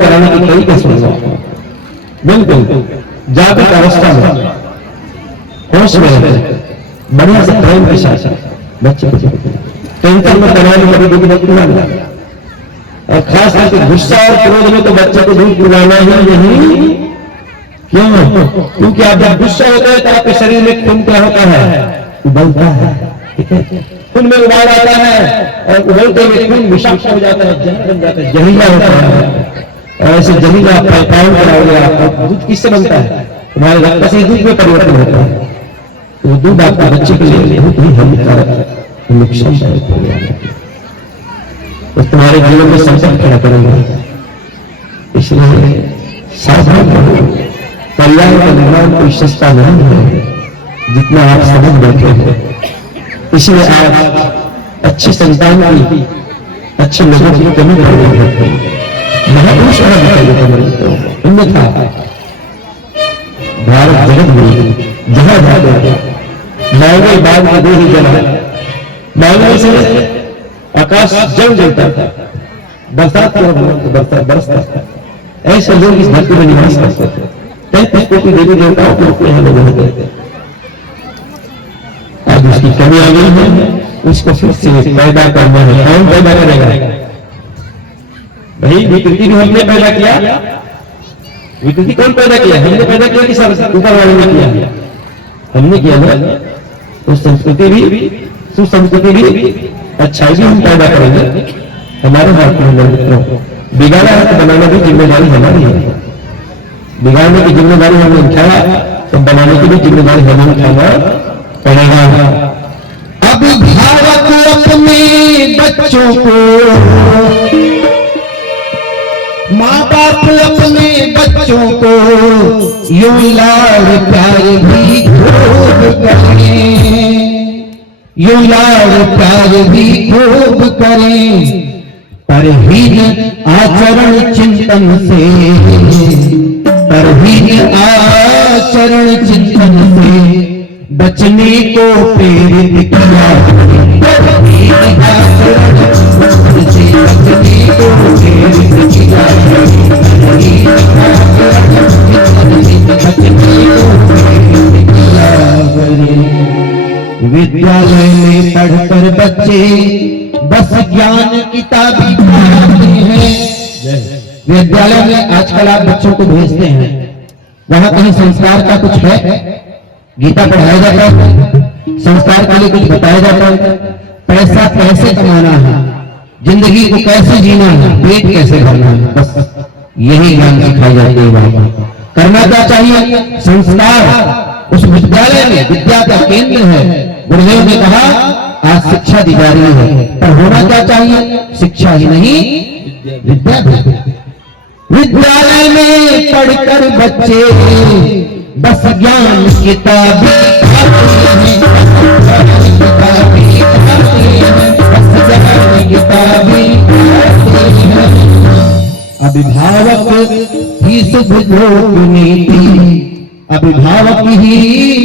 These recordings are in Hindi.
कराने की तरीके सुनो। बिल्कुल जागृत अवस्था में होश में रहते बढ़िया से प्रेम के साथ बच्चे टेंशन में कराने कभी कभी पिलाना, और खास करके गुस्सा और क्रोध में तो बच्चे को दूध पिलाना ही नहीं। क्यों? क्योंकि आप जब गुस्सा होता है तो आपके शरीर में खून क्या होता है? उबलता है। ठीक है, खून में उबाल आता है और उबलते हुए खून विषाक्त हो जाता है, जहर बन जाता है, जहरीला होता है। और ऐसे जहरीला आप पैपाउंड कराओगे, आपका दूध किससे बनता है? तुम्हारे रक्त से दूध में परिवर्तन होता है। तो दूध आपका बच्चे के लिए बहुत ही हानिकारक नुकसानदायक हो जाएगा, तो तुम्हारे जीवन में संकट खड़ा करेगा। इसलिए सावधान रहो। कल्याण का निर्माण कोई सस्ता नहीं है जितना आप समझ बैठे हो। इसलिए आप अच्छी संतान की, अच्छे लोगों की कमी कर रहे हैं। महापुरुष अन्यथा भारत जगत में जहां जाए मांगे बाग में दे ही जला, मांगने से आकाश जल जलता था, बरसात बरसात बरसता था। ऐसे लोग इस धरती में निवास करते थे। 33 कोटि देवी देवताओं को अपने यहाँ लोग रहते थे। आज उसकी कमी आ गई है, उसको फिर से पैदा करना है। कौन पैदा करेगा? भाई विकृति भी हमने पैदा किया। विकृति कौन पैदा किया? हमने पैदा किया कि सब ऊपर वाले ने किया? हमने किया ना। तो संस्कृति भी, सुसंस्कृति भी, अच्छाई भी हम पैदा करेंगे। हमारे हाथ में मित्रों, बिगाड़ा है तो बनाना भी जिम्मेदारी हमारी है। बिगाड़ने की जिम्मेदारी हमने उठाया तो बनाने की भी जिम्मेदारी हमें उठाना पड़ेगा। अभिभावक अपने बच्चों को, माँ बाप अपने बच्चों को यूं लाड़ प्यार भी खूब करें, यूं लाड़ प्यार भी खूब करें। परहीन आचरण चिंतन से, परहीन आचरण चिंतन से बचने को प्रेरित किया। परहीन आचरण चिंतन से बचने को प्रेरित किया। परहीन आचरण चिंतन से बचने को प्रेरित किया। विद्यालय में पढ़कर बच्चे बस ज्ञान किताबी पढ़ाते हैं। विद्यालय में आजकल आप बच्चों को भेजते हैं, वहां कहीं संस्कार का कुछ है? गीता पढ़ाया जाता है, संस्कार के लिए कुछ बताया जाता है? पैसा कैसे कमाना है, जिंदगी को कैसे जीना है, पेट कैसे भरना है, बस यही ज्ञान सिखाई जाती है। वहां करना क्या चाहिए? संस्कार उस विद्यालय में विद्या का केंद्र है। गुरुदेव ने कहा आज शिक्षा दी जा रही है, पर होना क्या चाहिए? शिक्षा ही नहीं, विद्या भी। विद्यालय में पढ़कर बच्चे बस ज्ञान किताबी पढ़ते हैं, किताबी पढ़ते हैं, बस ज्ञान किताबी पढ़ते हैं। अभिभावक ही शुभ लोक नीति, अभिभावक ही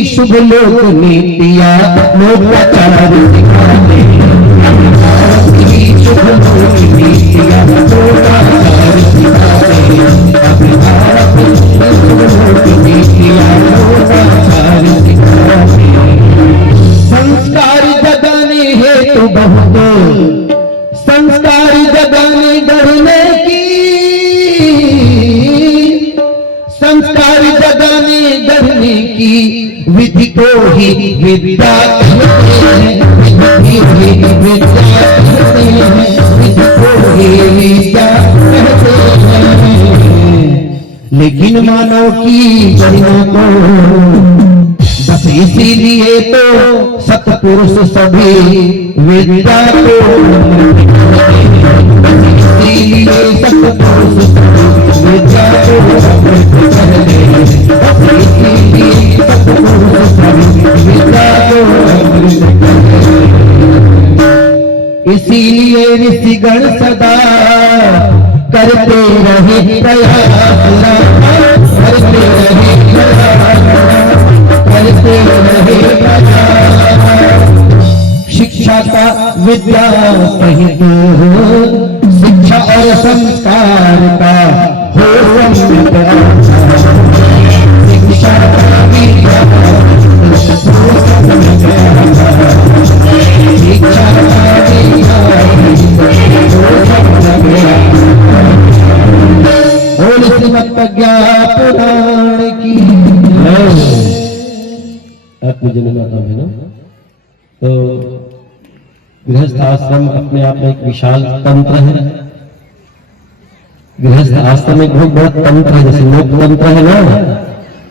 शुभ लोक नीतिया लोकाचार सिखाते हैं। अभिभावक ही शुभ लोक नीतिया लोकाचार सिखाते हैं। अभिभावक ही शुभ लोक नीतिया लोकाचार सिखाते हैं। संस्कार जगाने हेतु बहुत, संस्कार जगाने गढ़ने की, संस्कार जगाने गढ़ने की विधि को ही विद्या कहते हैं। विधि ही विद्या कहते हैं, विधि को ही विद्या कहते हैं। लेकिन मानव की गरिमा को बस इसीलिए तो सत्पुरुष सभी विद्या को, इसीलिए सत्पुरुष सभी विद्या को कहते हैं। इसीलिए सत्पुरुष सभी विद्या को कहते हैं। इसीलिए ऋषिगण सदा करते रहे प्रयास, करते रहे प्रयास, करते रहे प्रयास। शिक्षा का विद्या सहित, शिक्षा और संस्कार का प्रज्ञा पुराण की। आत्मजन माता बहनों, तो गृहस्थ आश्रम अपने आप में एक विशाल तंत्र है। गृहस्थ आश्रम एक बहुत बड़ा तंत्र है, जैसे लोकतंत्र है ना,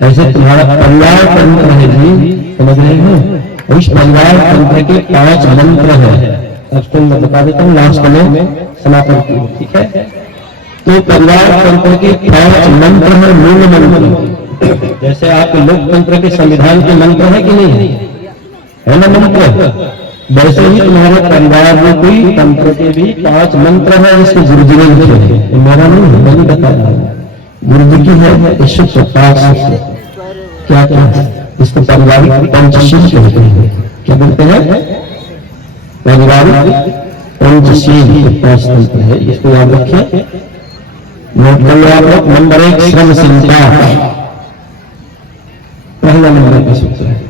ऐसे तुम्हारा परिवार तंत्र है जी, समझ रहे हो। उस परिवार तंत्र के 5 मंत्र है। अब मैं बता देता हूँ लास्ट में समापन की, ठीक है। तो परिवार तंत्र के 5 मंत्र है, मूल मंत्र। जैसे आपके लोकतंत्र के संविधान के मंत्र है कि नहीं है ना मंत्र, वैसे ही तुम्हारे परिवार में कोई तंत्र के भी 5 मंत्र है, जिसको गुरुजी ने लिखे हैं। मेरा नहीं है, मैंने बताया, गुरुजी की है। ईश्वर प्रकाश क्या क्या है, इसको पारिवारिक पंचशील कहते हैं। क्या बोलते हैं? पारिवारिक पंचशील 5 तंत्र है, इसको याद रखिए, नोट कर लो आप लोग। नंबर 1 श्रमशीलता, पहला नंबर का सूत्र है।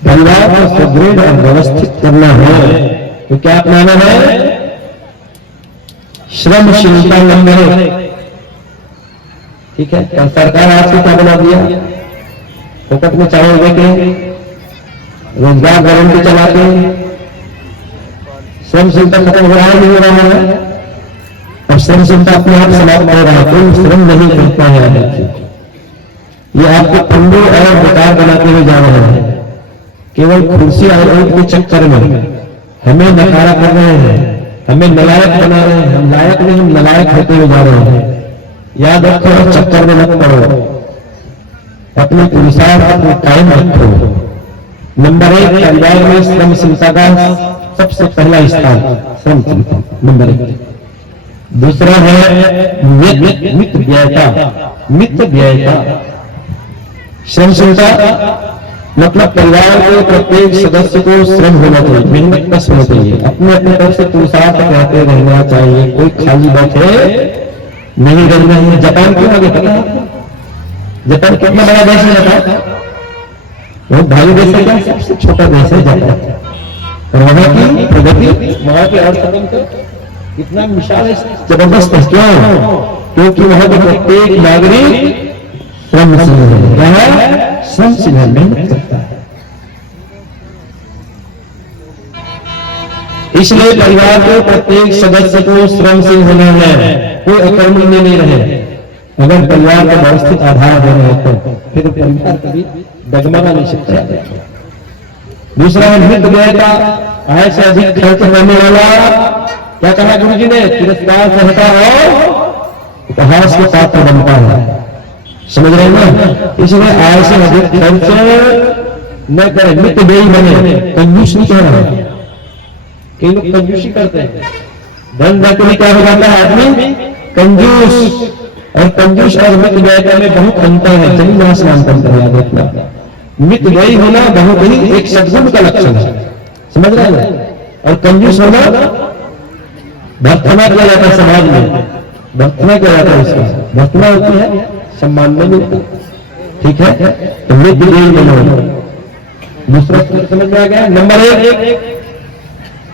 परिवार को सुदृढ़ और व्यवस्थित करना है तो क्या अपनाना है? श्रमशीलता नंबर 1, ठीक है। और सरकार आपको क्या बना दिया? फोकट में चावल देके, रोजगार गारंटी चला के, श्रमशीलता खत्म हो रहा है, नहीं हो रहा है? और श्रमशीलता अपने आप समाप्त हो रहा है, कोई श्रम नहीं करता है। ये आपको पंडू और बेकार बनाते हुए जा रहे हैं। केवल कुर्सी और ओट के चक्कर में हमें नकारा कर रहे हैं, हमें नलायक बना रहे हैं। हम लायक नहीं, हम नलायक होते हुए जा रहे हैं। याद रखो, चक्कर में मत पड़ो, अपने पुरुषार्थ अपने कायम रखो। नंबर 1 परिवार में श्रमशीलता का सबसे पहला स्थान, श्रमशीलता नंबर 1। दूसरा है मित व्ययता। मित व्ययता, श्रमशीलता मतलब परिवार के प्रत्येक सदस्य को श्रम होना चाहिए, मेहनत कष्ट होना चाहिए, अपने अपने तरफ से पुरुषार्थ करते रहना चाहिए। कोई खाली बैठे नहीं रहना है। जापान क्यों आगे पता है? जापान कितना बड़ा देश है? जापान बहुत भारी देश है क्या? सबसे छोटा देश है जापान। और वहां की प्रगति, वहां के अर्थतंत्र इतना विशाल जबरदस्त है। क्यों? क्योंकि वहां के प्रत्येक नागरिक श्रमशील है। क्या है? श्रमशील है, मेहनत करता है। इसलिए परिवार के प्रत्येक सदस्य को श्रमशील होना है, कोई अकर्मी में नहीं रहे। अगर परिवार का व्यवस्थित आधार हो रहे तो फिर परिवार कभी डगमगा नहीं सकता। दूसरा है मित व्ययता, आय से अधिक खर्च करने वाला। क्या कहा गुरुजी ने? तिरस्कार सहता है, उपहास के पात्र बनता है। समझ रहे हैं ना? इसलिए आय से अधिक खर्च न करें, मित व्ययी बने। कंजूस नहीं कह रहा है, कई लोग कंजूसी करते हैं। धन रखने क्या हो जाता है आदमी? कंजूस। और कंजूस और मित व्ययता में बहुत अंतर है, जमीन आसमान का अंतर याद रखना। मित व्ययी होना बहुत ही एक सद्गुण का लक्षण है, समझ रहे हैं? और कंजूस होना भर्तना किया जाता है समाज में, भर्तना किया जाता है। इसका भर्तना होती है, सम्मान में मिलता, ठीक है। तो मित व्ययी बनो। दूसरा समझ में आ गया? नंबर 1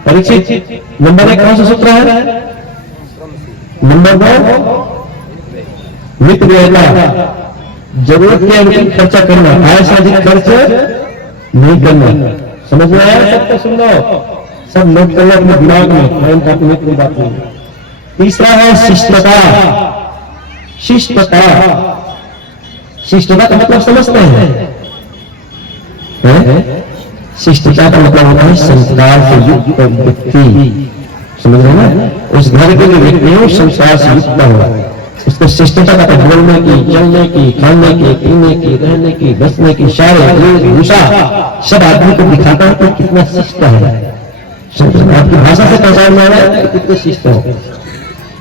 परीक्षित, नंबर 1 कौन सा सूत्र है? नंबर 2 मित व्ययता, जरूरत के अनुरूप खर्चा करना, आय से अधिक खर्च नहीं करना। समझ में आया? सबको सुन लो, सब नोट कर लो अपने दिमाग में, कोई बात नहीं। तीसरा है शिष्टता। शिष्टता, शिष्टता का मतलब समझते हैं? शिष्टता का मतलब होता है संस्कार से युक्त व्यक्ति। समझ रहे ना? उस घर के लिए व्यक्ति संस्कार से युक्त हो, उसको शिष्टता का बोलने की, चलने की, खाने की, पीने की, रहने की, बसने की, सारे भूषा सब आदमी को दिखाता है कि कितना शिष्ट है। आपकी भाषा से पहचान में आ रहा है कितने शिष्ट हो,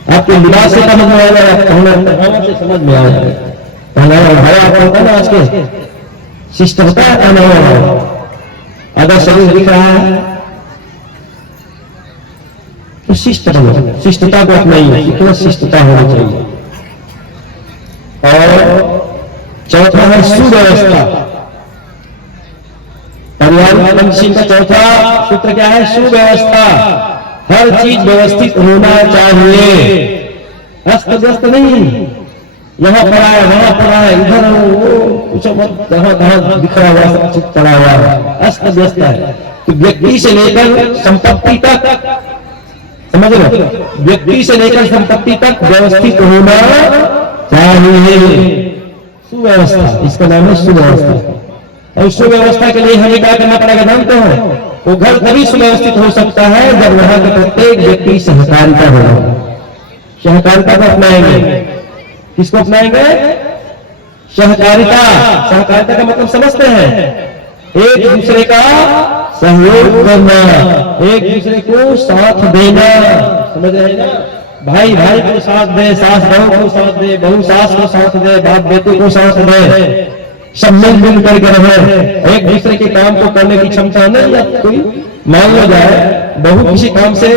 आपके लिबास से समझ में आ रहा है, पहनावा से समझ में आ रहा है। पहनावा उठाया आपको होता है ना, आज के शिष्ट होता है पहनावा। अगर शरीर दिख रहा है तो शिष्ट बनो, शिष्टता को अपनाइए, कितना शिष्टता होना चाहिए। और चौथा है सुव्यवस्था। परिवार में पंचशील का चौथा सूत्र क्या है? सुव्यवस्था। हर चीज व्यवस्थित होना चाहिए, अस्त व्यस्त नहीं। यहाँ पड़ा है, वहां पड़ा है, इधर वो कुछ कहाँ कहाँ बिखरा हुआ सब कुछ पड़ा हुआ है, अस्त व्यस्त है। तो व्यक्ति से लेकर संपत्ति तक, समझ लो, व्यक्ति से लेकर संपत्ति तक व्यवस्थित होना चाहिए। सुव्यवस्था, इसका नाम है सुव्यवस्था। और सुव्यवस्था के लिए हमें क्या करना पड़ेगा जानते हो? वो घर तभी सुव्यवस्थित हो सकता है जब वहां के प्रत्येक व्यक्ति सहकारिता होगा। सहकारिता को अपनाएंगे। किसको अपनाएंगे? सहकारिता। सहकारिता का मतलब समझते हैं? एक दूसरे का सहयोग करना, एक दूसरे को साथ देना, समझ रहे हैं ना? भाई भाई को साथ दे, सास बहू को साथ दे, बहू सास को साथ दे, बाप बेटे को साथ दे, सब मिलजुल करके रहे। एक दूसरे के काम को करने की क्षमता नहीं। या कोई मान लो जाए बहू किसी काम से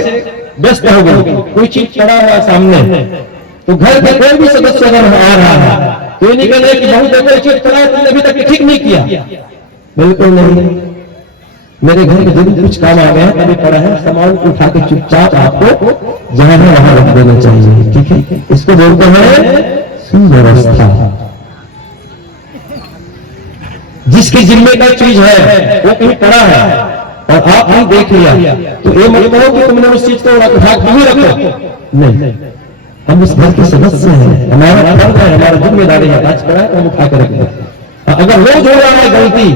व्यस्त हो गई, कोई चीज पड़ा हुआ सामने, तो घर के कोई भी सदस्य अगर आ रहा है तो ये नहीं कहना कि बहू देखो चीज पड़ा है, तुमने अभी तक ठीक नहीं किया। बिल्कुल नहीं। मेरे घर में जब कुछ काम आ गया तभी पड़ा है, सामान को उठा के चुपचाप आपको जहां है वहां रख देना चाहिए। ठीक है, इसको बोलते हैं सुव्यवस्था। जिसकी जिम्मे का चीज है वो कहीं पड़ा है और आपने देख लिया तो ये मत कहो कि तुमने उस चीज को उठा के ही रखो। नहीं, हम इस घर के सदस्य हैं, हमारा फर्ज है, हमारी जिम्मेदारी है। आज पड़ा है तो हम उठा कर रख दें। अगर वो जो रहा है गलती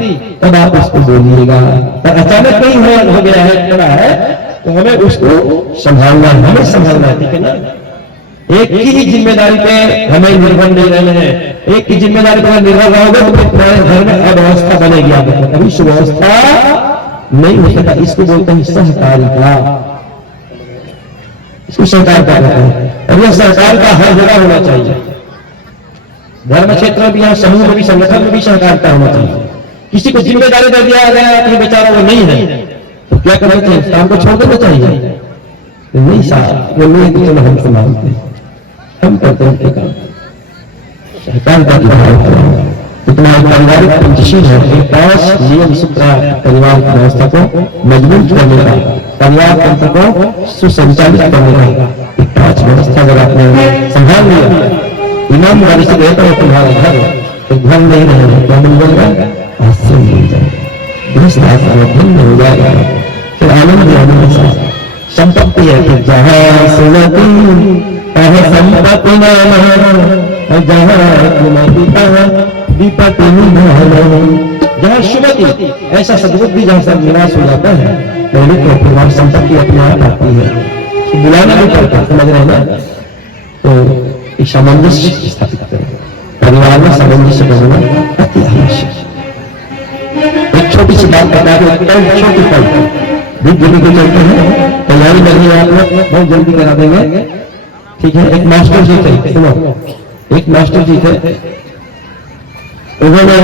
तब आप उसको बोलिएगा। पर अचानक नहीं हो गया है, पड़ा है, तो हमें उसको संभालना है, हमें संभालना है। ठीक है ना? एक ही जिम्मेदारी पे हमें निर्भर नहीं रहना है। एक ही जिम्मेदारी पर निर्भर रहोगे तो तुम्हारे घर में अव्यवस्था बनेगी। आप कभी सुव्यवस्था नहीं हो सकता। इसको बोलते हैं सहकारिता। इसको सहकारिता कहते हैं। और यह सरकार का हर जगह होना चाहिए। धर्म क्षेत्र में भी, यहाँ समूह में भी, संगठन में भी सहकारिता होना चाहिए। किसी को जिम्मेदारी दे दिया गया कि बेचारा वो नहीं है तो क्या करना चाहिए? काम को छोड़ देना चाहिए। नहीं साहब, वो नहीं तो चलो हम संभालते हैं, हम करते हैं काम। सहकारिता की भावना इतना पारिवारिक पंचशील है कि 5 नियम सूत्र परिवार की व्यवस्था को मजबूत करने का, परिवार तंत्र को सुसंचालित करने का 5 व्यवस्था अगर आपने संभाल लिया, ईमानदारी से रहता है तुम्हारा घर, तो घर नहीं रहेगा, क्या बन जाएगा? आश्रम बन जाएगा, गृहस्थ आश्रम भिन्न हो जाएगा। फिर आनंद आनंद सा संपत्ति है कि जहाँ सुनती संपत्ति नाम, जहाँ विपत्ति जहाँ सुमति, ऐसा सदबुद्धि जहाँ सब निराश हो जाता है, पहले तो परिवार संपत्ति अपने आप आती है, तो बुलाना नहीं पड़ता। समझ रहे हैं ना? तो सामंजस्य स्थापित करें, परिवार में सामंजस्य बनाना अति आवश्यक। एक छोटी सी बात बता दो, छोटी पल विद्युत को चलते हैं, तैयारी करिए आप लोग, बहुत जल्दी करा देंगे। ठीक है? एक मास्टर जी थे, सुनो, एक मास्टर जी थे, उन्होंने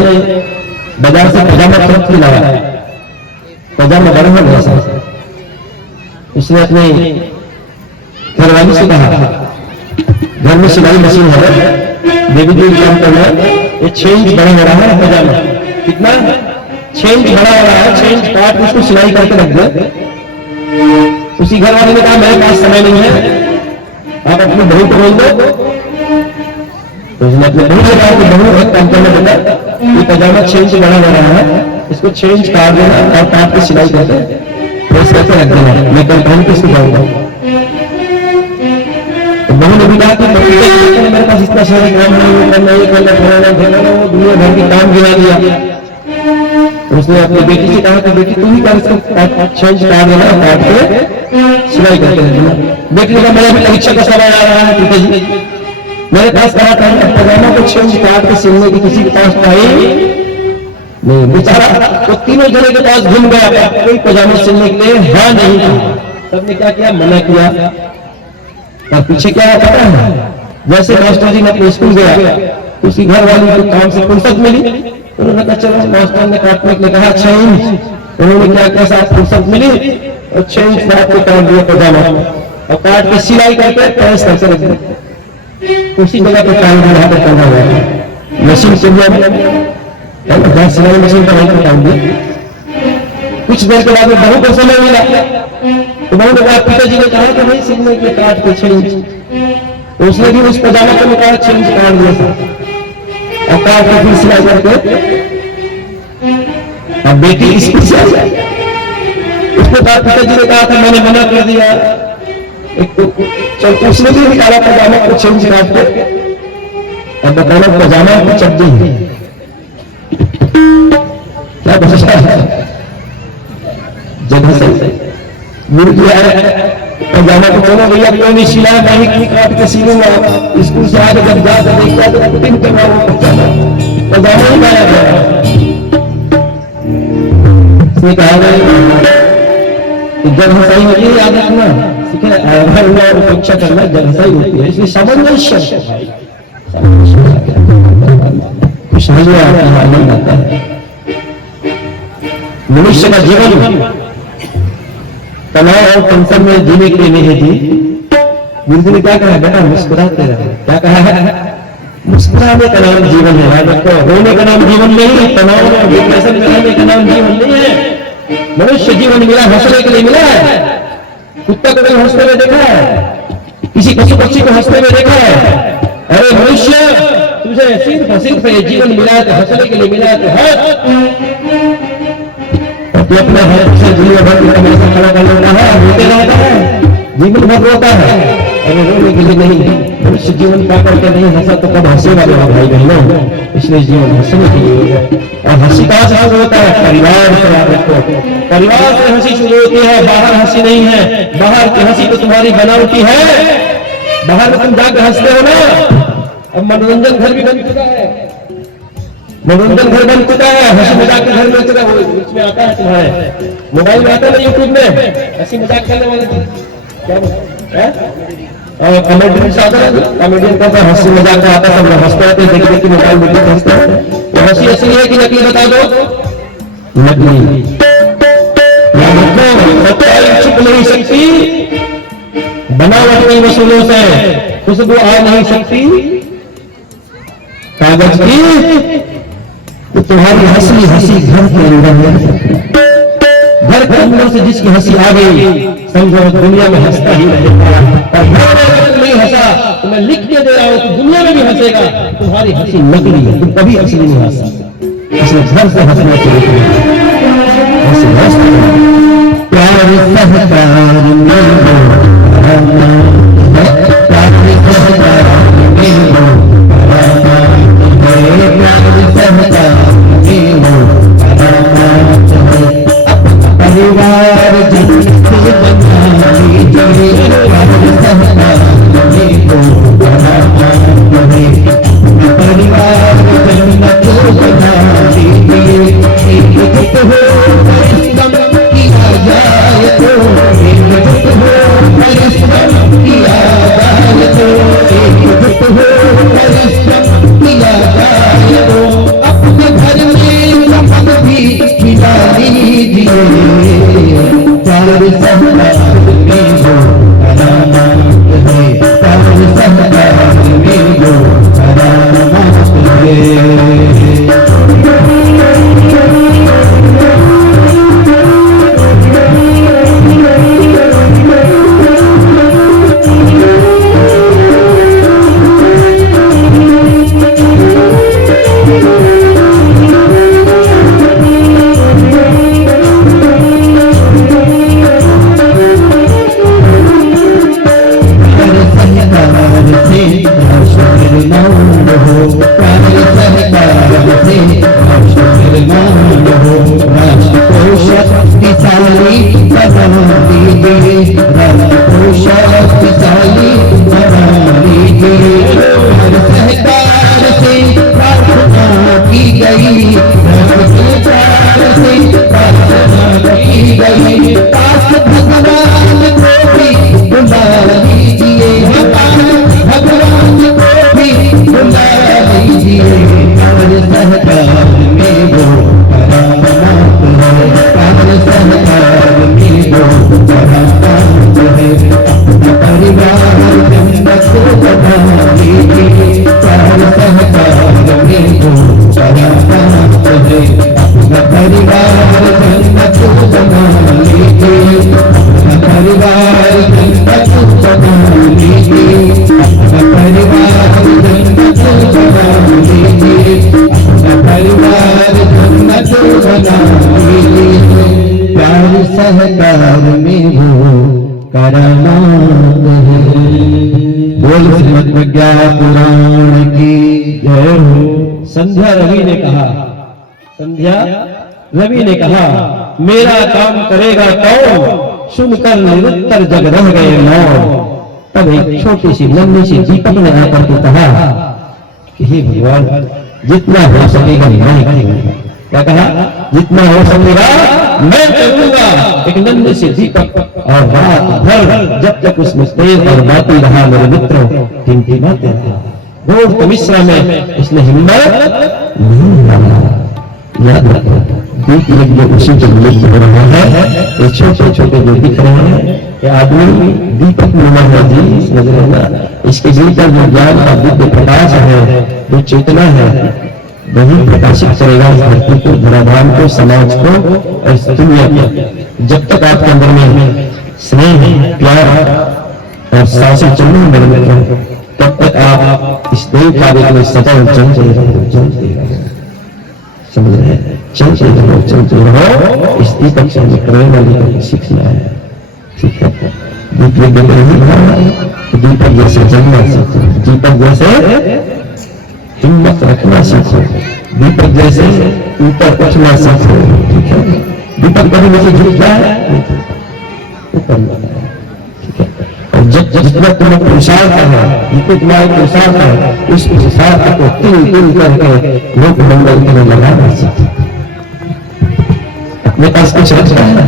बाजार से पजामा खरीद के लाया, पजामा बड़ा हो गया सर। उसने अपने घरवाली से कहा, घर में सिलाई मशीन है, बेबी जी काम करना है, ये 6 इंच बड़ा हो रहा है पजामा, कितना 6 इंच बड़ा हो रहा है, 6 इंच काट उसको सिलाई करके रख दे। उसी घर वाले ने कहा मेरे पास समय नहीं है, आप अपनी बहू को बोल दो। तो उसने अपने बहू से कहा कि बहू एक काम करना बेटा, ये पजामा 6 इंच बड़ा हो रहा है, इसको 6 इंच काट देना और काट के सिलाई करके प्रेस करके रख देना, मैं कल पहन के इसको जाऊंगा। तो बहू ने भी कहा कि मेरे पास इतना सारे काम नहीं करना, ये करना, फलाना, दुनिया भर के काम गिरा दिया। उसने अपनी बेटी से कहा कि बेटी तू ही कर, इसको 6 इंच काट देना, काट के सिलाई करके रख देना। बेटी ने कहा मेरा भी परीक्षा का समय आ रहा है पिताजी, मेरे पास कहा था पजामा को 6 इंच काट के सिलने की किसी के पास टाइम नहीं। बेचारा वो तीनों जने के पास घूम गया, कोई पजामा सिलने के लिए हाँ नहीं कहा। सबने क्या किया? मना किया। और पीछे क्या है पता है? जैसे मास्टर जी ने अपने स्कूल गया, उसकी घर वाली को काम से फुर्सत मिली, उन्होंने कहा चलो, मास्टर ने काटने के लिए कहा 6 इंच, उन्होंने क्या किया? साथ फुर्सत मिली और 6 इंच काट के काट दिया पजामा और काट के सिलाई करके प्रेस करके रख दिया। उसी जगह पे काम यहाँ पे करना हुआ, मशीन से सिलाई मशीन पर वहीं पर काम दिया। कुछ देर के बाद बहू को समय मिला तो बहू ने कहा पिताजी ने कहा कि नहीं सिलने के काट के 6 इंच। तो उसने भी उस पजामा को निकाला, चेंज काट दिया था और काट के फिर सिलाई करके अब बेटी स्कूल से आ जाए। उसके बाद पिताजी ने कहा था मैंने मना कर दिया, एक तो चल उसने भी निकाला पजामा को चेंज काट के और बताना पजामा की चड्डी है क्या बचा जगह से मुड़ गया पजामा को, चलो भैया क्यों नहीं सिलाया, मैं ही काट के सिलूंगा। स्कूल से आके जब जाकर देखता तो दिन पजामा ही गाया गया। कहा जब हंसाई होती है याद रखना सीखे उपेक्षा करना जब हंसाई होती है, इसलिए सामंजस्य खुशहाली आनंद आता है। मनुष्य का जीवन तनाव और टेंशन में जीने के लिए नहीं है जी। गुरु जी ने क्या कहा बेटा मुस्कुराते रहे, क्या कहा है मुस्कुराने का नाम जीवन है। रोने का नाम जीवन नहीं है, तनाव और डिप्रेशन में रहने का नाम जीवन नहीं है। मनुष्य जीवन मिला हंसने के लिए मिला है। कुत्ता को कभी हंसते हुए देखा है? किसी पशु पक्षी को हंसते हुए देखा है? अरे मनुष्य तुझे सिर्फ ये जीवन मिला है तो हंसने के लिए मिला है, तो हंस। तो अपने हाथ से जीवन भर की हमेशा खड़ा कर लेना है, रोते रहता है, जीवन भर रोता है और रोने के लिए नहीं। मनुष्य जीवन पा करके नहीं हंसा तो कब हंसेगा मेरा भाई बहनों। इसलिए जीवन हंसने के लिए और हंसी कहां से शुरू होता है? परिवार से। याद रखो परिवार से हंसी शुरू होती है, बाहर हंसी नहीं है। बाहर की हंसी तो तुम्हारी बनावटी है, बाहर में तुम जाकर हंसते हो ना। अब मनोरंजन घर भी बन चुका है, मनोरंजन घर बन चुका है, हंसी मजाक के घर बन चुका है। बीच में आता है तुम्हारे मोबाइल में आता है ना, यूट्यूब में हंसी मजाक करने वाले क्या कॉमेडियन कॉमेडियन का हंसी मजाक का आता है, हंसते रहते देखिए देखिए मोबाइल में हंसते हैं। तो हंसी असली है कि नकली बता दो? नकली। छुप नहीं सकती बनावट की वसूलों से, खुशबू आ नहीं सकती कागज की। तो तुम्हारी असली हंसी घर के अंदर है। घर के अंदर से जिसकी हंसी आ गई समझो दुनिया में हंसता ही रहेगा। और घर नहीं हंसा तो मैं लिख के दे रहा हूं कि दुनिया में भी हंसेगा। तुम्हारी हंसी नकली है, तुम कभी असली नहीं हंस सकते। इसलिए घर से हंसना चाहिए। प्यार सहकार परिवार परिवार परिवार जन्नत बनाए, प्यार सहकार में वो करामात है। बोल श्रीमद् प्रज्ञा पुराण की जय हो। संध्या रवि ने कहा, संध्या रवि ने कहा, मेरा काम करेगा कौन, सुनकर निरुत्तर जग रह गए मौन। तब एक छोटी सी लंबी सी दीपक ने आकर के कहा कि हे भगवान, जितना हो सकेगा मैं करूंगा। क्या कहा? जितना हो सकेगा मैं करूंगा। एक नन्हे से दीपक, और रात भर जब तक उसमें तेज और बाती रहा मेरे मित्रों, टिमटिमाते रहा। घोर तमिश्रा में इसने हिम्मत नहीं हारा। याद रखो, दीप यज्ञ उसी के लिए हो रहा है। ये छोटे छोटे जो दिख रहे हैं, ये आदमी दीपक नुमा है जी, समझ रहे ना। इसके भीतर जो ज्ञान का दिव्य प्रकाश है, जो चेतना है, वही प्रकाशित करेगा इस धरती को, धराधाम को, समाज को और इस दुनिया को। जब तक आपके अंदर में स्नेह, प्यार और साहसी चलने मेरे मित्रों, तब तक आप इस देव कार्य में सदैव चलते रहो। समझ रहे? चलते रहो। इस दीपक से हमें प्रेरणा लेकर सीखना है। ठीक है? दीप यज्ञ में नहीं कहा कि दीपक जैसे जलना सीखो, दीपक जैसे हिम्मत रखना सीखो, दीपक जैसे ऊपर उठना सीखो। ठीक है? दीपक कभी नीचे झुकता है, ऊपर जाता है। ठीक है? और जितना तुम्हें पुरुषार्थ है, जितने तुम्हारे पुरुषार्थ है, उस पुरुषार्थ को तिल तिल करके लोक मंगल के लिए लगाना सीखो। अपने पास कुछ रखता है,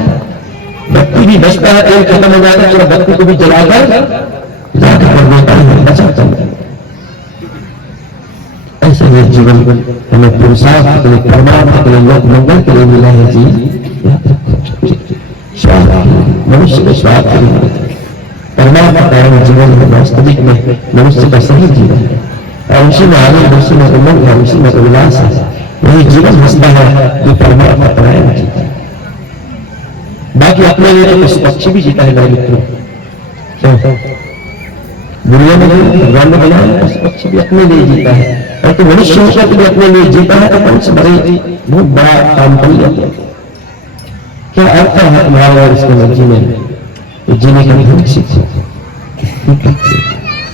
बत्ती भी बचता है, तेल खत्म हो जाता है, बत्ती को भी जलाकर जाकर कर देता है, बचाता है। ऐसे ये जीवन हमें पुरुषार्थ के लिए, परमार्थ के लिए, लोक मंगल के लिए मिला है जी। याद रखो, स्वार्थ मनुष्य के स्वार्थ के लिए, परमात्मा कारण जीवन है, वास्तविक में मनुष्य का सही जीवन है। और उसी में आनंद, उसी में उमंग है, उसी में उल्लास है। वही जीवन हंसता है जो परमात्मा परायण जीता है। बाकी अपने लिए तो पशु पक्षी भी जीता है मेरे मित्रों। क्यों? दुनिया में भगवान ने बनाया, पशु पक्षी भी अपने लिए जीता है। और तो मनुष्य होकर भी अपने लिए जीता है, तो कौन से बड़े बहुत बड़ा काम कर लिया। क्या अर्थ है तुम्हारा और इसके में जीने में? जीने का ढंग सीखो,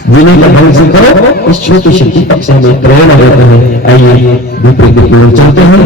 जीने का ढंग सीखो। इस छोटी सी दीपक से हमें प्रेरणा देते हैं। आइए दीपक की ओर चलते हैं।